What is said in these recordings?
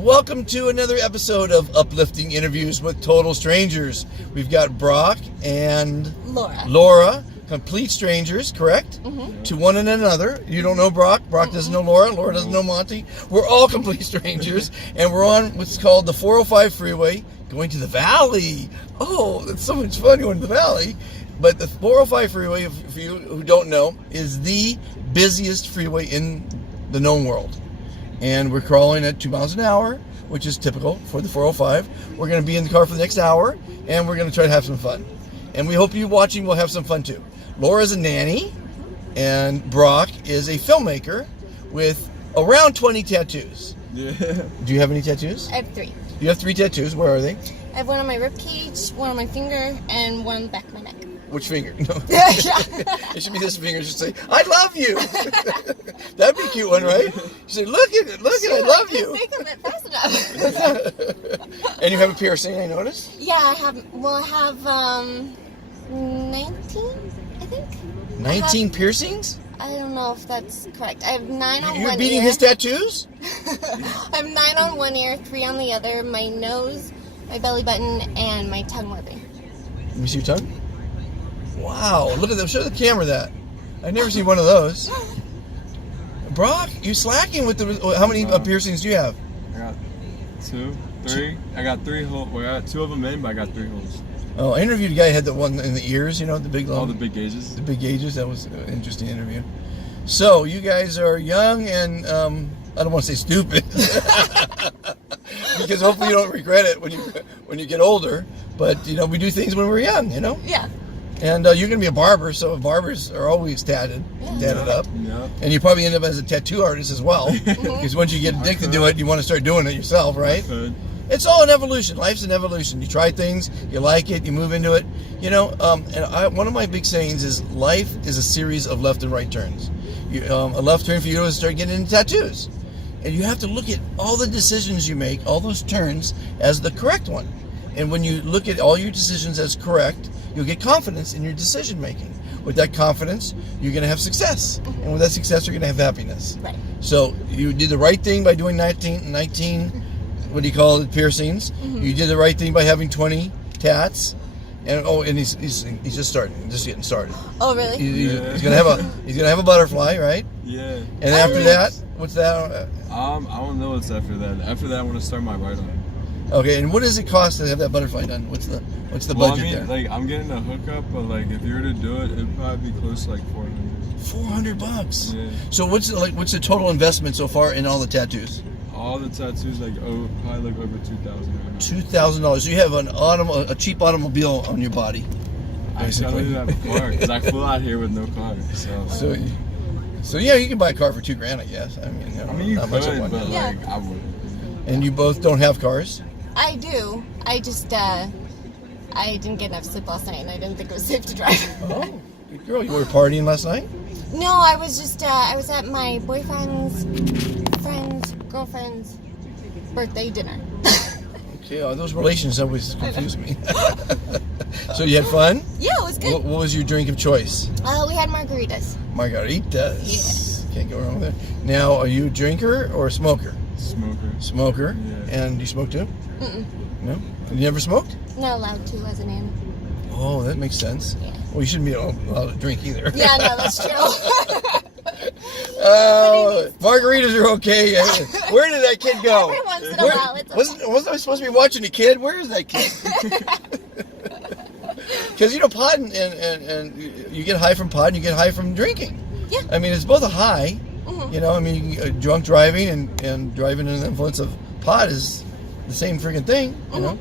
Welcome to another episode of Uplifting Interviews with Total Strangers. We've got Brock and Laura, complete strangers, correct? Mm-hmm. To one and another. You don't know Brock. Brock doesn't know Laura. Laura doesn't know Monty. We're all complete strangers, and we're on what's called the 405 freeway going to the valley. Oh, that's so much fun going to the valley. But the 405 freeway, for you who don't know, is the busiest freeway in the known world. And we're crawling at 2 miles an hour, which is typical for the 405. We're going to be in the car for the next hour, and we're going to try to have some fun. And we hope you watching will have some fun too. Laura's a nanny, and Brock is a filmmaker with around 20 tattoos. Yeah. Do you have any tattoos? I have 3. You have 3 tattoos. Where are they? I have one on my ribcage, one on my finger, and one on the back of my neck. Which finger? No. It should be this finger. It should say, I love you. That'd be a cute one, right? You say, look at it, I love you. Make them fast enough. And you have a piercing, I noticed? Yeah, I have 19, I think. 19 piercings? I don't know if that's correct. I have 9 on You're one beating ear. his tattoos? I have 9 on one ear, 3 on the other, my nose, my belly button, and my tongue webbing. Let me see your tongue. Wow, look at them. Show the camera that. I've never seen one of those. Brock, you slacking with the... How many piercings do you have? I got 2, 3. I got 3 holes. Well, I got 2 of them in, but I got 3 holes. Oh, I interviewed a guy who had the one in the ears, you know, the big... All the big gauges. The big gauges. That was an interesting interview. So, you guys are young and, I don't want to say stupid. Because hopefully you don't regret it when you get older. But, you know, we do things when we're young, you know? Yeah. And you're going to be a barber, so barbers are always tatted up. Yeah. And you probably end up as a tattoo artist as well. Because once you get addicted to it, you want to start doing it yourself, right? It's all an evolution. Life's an evolution. You try things, you like it, you move into it. You know, one of my big sayings is life is a series of left and right turns. A left turn for you is start getting into tattoos. And you have to look at all the decisions you make, all those turns, as the correct one. And when you look at all your decisions as correct, you'll get confidence in your decision making. With that confidence, you're going to have success. And with that success, you're going to have happiness. Right. So you did the right thing by doing 19 what do you call it, piercings. Mm-hmm. You did the right thing by having 20 tats. And he's just getting started. Oh, really? He's gonna have a butterfly, right? Yeah. And after that, what's that? I don't know what's after that. After that, I want to start my right arm. Okay, and what does it cost to have that butterfly done? What's the budget there? Like I'm getting a hookup, but like if you were to do it, it'd probably be close to like $400. $400. Yeah. So what's the total investment so far in all the tattoos? All the tattoos probably like over $2,000. $2,000. So you have a cheap automobile on your body. Actually, I don't even have a car because I flew out here with no car. So yeah, you can buy a car for $2,000, I guess. I mean, you not could, much of one. but Yeah. like I wouldn't. And you both don't have cars? I do. I just, I didn't get enough sleep last night, and I didn't think it was safe to drive. Oh, good girl. You were partying last night? No, I was just, I was at my boyfriend's girlfriend's birthday dinner. Okay, those relations always confuse me. So you had fun? Yeah, it was good. What was your drink of choice? We had margaritas. Margaritas. Yeah. Can't go wrong with that. Now, are you a drinker or a smoker? Smoker. Yeah. And you smoke too? Mm-mm. No? You never smoked? Not allowed to as an animal. Oh, that makes sense. Yeah. Well, you shouldn't be allowed to drink either. Yeah, no, that's true. Margaritas are okay. Where did that kid go? Every once in a while, it's okay. Wasn't I supposed to be watching the kid? Where is that kid? Because, pot and you get high from pot and you get high from drinking. Yeah. I mean, it's both a high. Mm-hmm. You know, I mean, drunk driving and driving under the influence of pot is the same freaking thing, you know?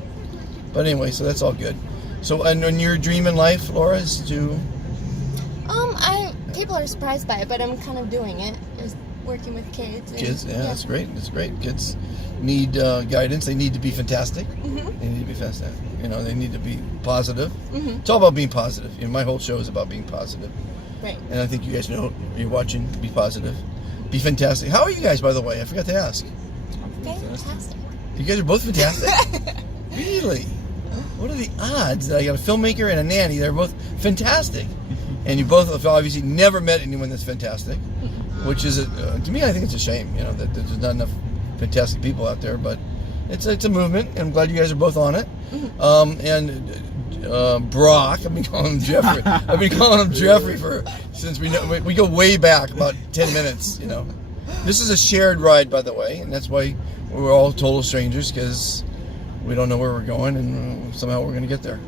But anyway, so that's all good. So, and your dream in life, Laura, is to... People are surprised by it, but I'm kind of doing it. Just working with kids. Kids, yeah, that's great. That's great. Kids need guidance. They need to be fantastic. Mm-hmm. They need to be fantastic. You know, they need to be positive. Mm-hmm. It's all about being positive. You know, my whole show is about being positive. Right. And I think you guys know, you're watching, be positive. Be fantastic. How are you guys, by the way? I forgot to ask. Fantastic. You guys are both fantastic? Really? What are the odds that I got a filmmaker and a nanny? They're both fantastic. And you both have obviously never met anyone that's fantastic, which is, to me, I think it's a shame, that there's not enough fantastic people out there. But it's a movement, and I'm glad you guys are both on it. And Brock, I've been calling him Jeffrey. I've been calling him Jeffrey since we go way back about 10 minutes. This is a shared ride, by the way, and that's why we're all total strangers, because we don't know where we're going, and somehow we're going to get there.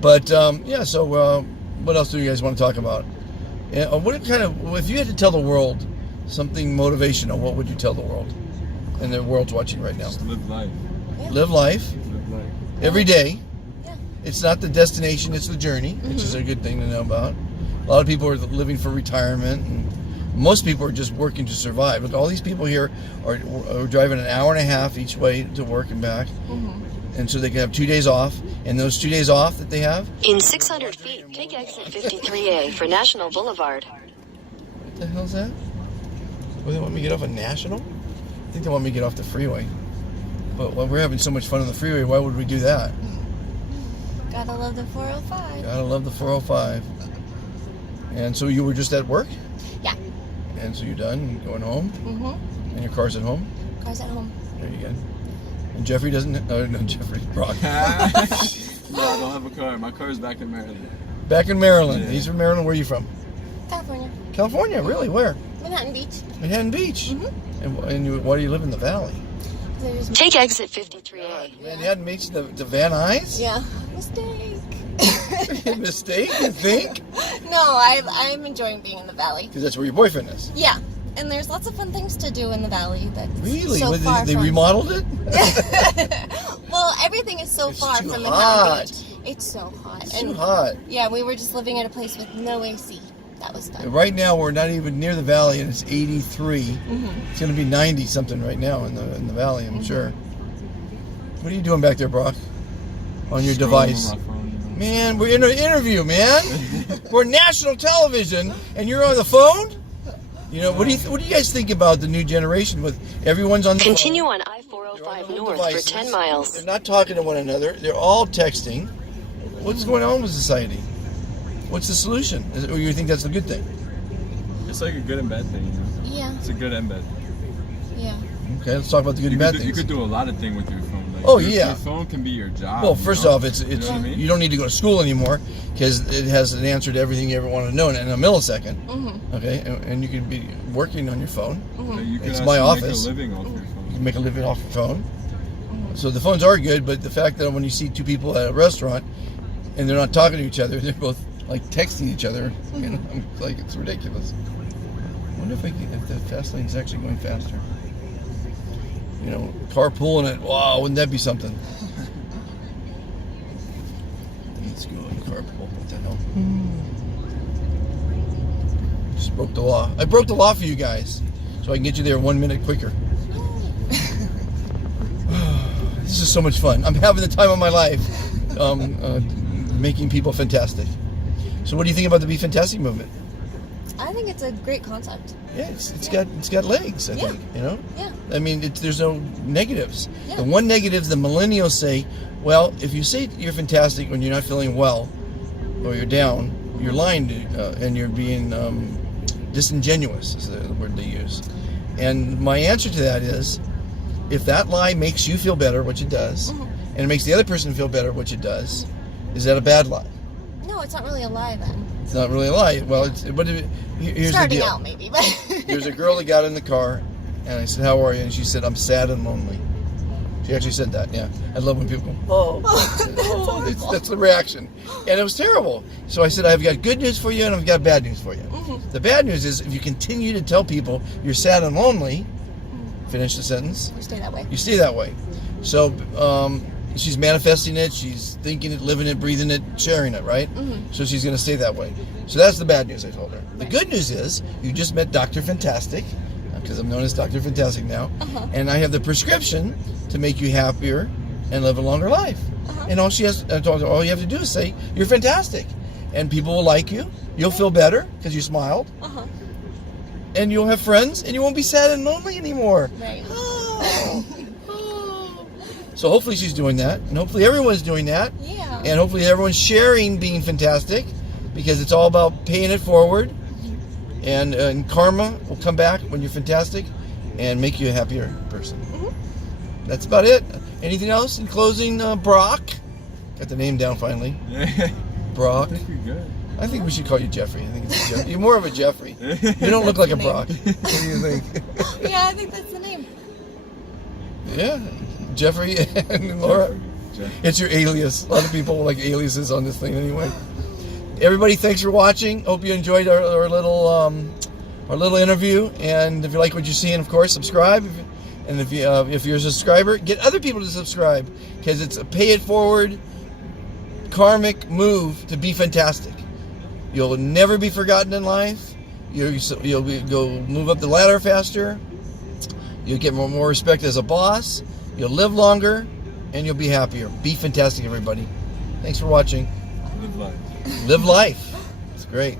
But so what else do you guys want to talk about? If you had to tell the world something motivational, what would you tell the world? And the world's watching right now. Just live life. Yeah. Live life. Live life. Every day. Yeah. It's not the destination, it's the journey, which is a good thing to know about. A lot of people are living for retirement, and most people are just working to survive. Look, all these people here are driving an hour and a half each way to work and back. And so they can have 2 days off. And those 2 days off that they have... In 600 feet, take exit 53A for National Boulevard. What the hell's that? Well, they want me to get off of National? I think they want me to get off the freeway. But while we're having so much fun on the freeway, why would we do that? Gotta love the 405. Gotta love the 405. And so you were just at work? Yeah. And so you're done going home? And your car's at home? Car's at home. There you go. And Jeffrey doesn't... Oh, no, Jeffrey. Brock. No, I don't have a car. My car's back in Maryland. Back in Maryland. Yeah. He's from Maryland. Where are you from? California. California? Really? Where? Manhattan Beach. Manhattan Beach. And why do you live in the valley? There's Take exit 53A. Manhattan Beach to Van Nuys? Yeah. Mistake. Mistake, you think? No, I'm enjoying being in the valley. Because that's where your boyfriend is. Yeah. And there's lots of fun things to do in the valley. That's Really? so far They from... remodeled it? Well, everything is so It's far too from hot. Manhattan Beach. It's so hot. It's too hot. Yeah, we were just living at a place with no AC. That was fun. Right now, we're not even near the valley, and it's 83. It's going to be 90 something right now in the valley, I'm sure. What are you doing back there, Brock? On your device? On my phone, Man, we're in an interview, man. We're national television, and you're on the phone? What do you guys think about the new generation with everyone's on the Continue phone? on I-405 They're on north devices. for 10 miles. They're not talking to one another. They're all texting. What's going on with society? What's the solution? Or you think that's a good thing? It's like a good and bad thing, Yeah. It's a good and bad thing. Yeah. Okay, let's talk about the good and bad things. You could do a lot of things with your phone. Yeah. Your phone can be your job. Well, first off, it's You know what I mean? you don't need to go to school anymore because it has an answer to everything you ever want to know in a millisecond. Okay, and you can be working on your phone. You can It's actually my make office. a living off your You phone. can make a living off your phone. So the phones are good, but the fact that when you see two people at a restaurant and they're not talking to each other, they're both like texting each other. I'm like, it's ridiculous. I wonder if the fast lane is actually going faster. Carpooling it. Wow, wouldn't that be something? Let's go and carpool. What the hell? Just broke the law. I broke the law for you guys, so I can get you there 1 minute quicker. This is so much fun. I'm having the time of my life, making people fantastic. So, what do you think about the Be Fantastic movement? I think it's a great concept. Yeah, it's got legs. I think. Yeah. I mean, there's no negatives. Yeah. The one negative the millennials say, well, if you say you're fantastic when you're not feeling well, or you're down, you're lying and you're being disingenuous is the word they use. And my answer to that is, if that lie makes you feel better, which it does, and it makes the other person feel better, which it does, is that a bad lie? No, it's not really a lie then. It's not really a lie. Well, here's Starting the deal. out maybe, but There's a girl that got in the car, and I said, "How are you?" And she said, "I'm sad and lonely." She actually said that. Yeah, I love when people go, "Oh, that's the reaction," and it was terrible. So I said, "I've got good news for you, and I've got bad news for you." The bad news is, if you continue to tell people you're sad and lonely, finish the sentence. you stay that way. You stay that way. So she's manifesting it. She's thinking it, living it, breathing it, sharing it, right? So she's going to stay that way. So that's the bad news I told her. The good news is you just met Dr. Fantastic, because I'm known as Dr. Fantastic now, and I have the prescription to make you happier and live a longer life. And I told her, all you have to do is say, you're fantastic. And people will like you. You'll feel better because you smiled. And you'll have friends, and you won't be sad and lonely anymore. Right. So hopefully she's doing that, and hopefully everyone's doing that, Yeah. and hopefully everyone's sharing being fantastic, because it's all about paying it forward, and karma will come back when you're fantastic, and make you a happier person. That's about it. Anything else in closing, Brock? Got the name down finally. Yeah. Brock. I think you're good. I think we should call you Jeffrey. I think it's Jeffrey. You're more of a Jeffrey. You don't look like a Brock. What do you think? Yeah, I think that's the name. Yeah, Jeffrey and Laura. Jeffrey. It's your alias. A lot of people like aliases on this thing anyway. Everybody, thanks for watching. Hope you enjoyed our little interview. And if you like what you're seeing, of course, subscribe. And if you're a subscriber, get other people to subscribe, because it's a pay it forward, karmic move to be fantastic. You'll never be forgotten in life. You'll go move up the ladder faster. You'll get more respect as a boss. You'll live longer, and you'll be happier. Be fantastic, everybody. Thanks for watching. Live life. Live life. It's great.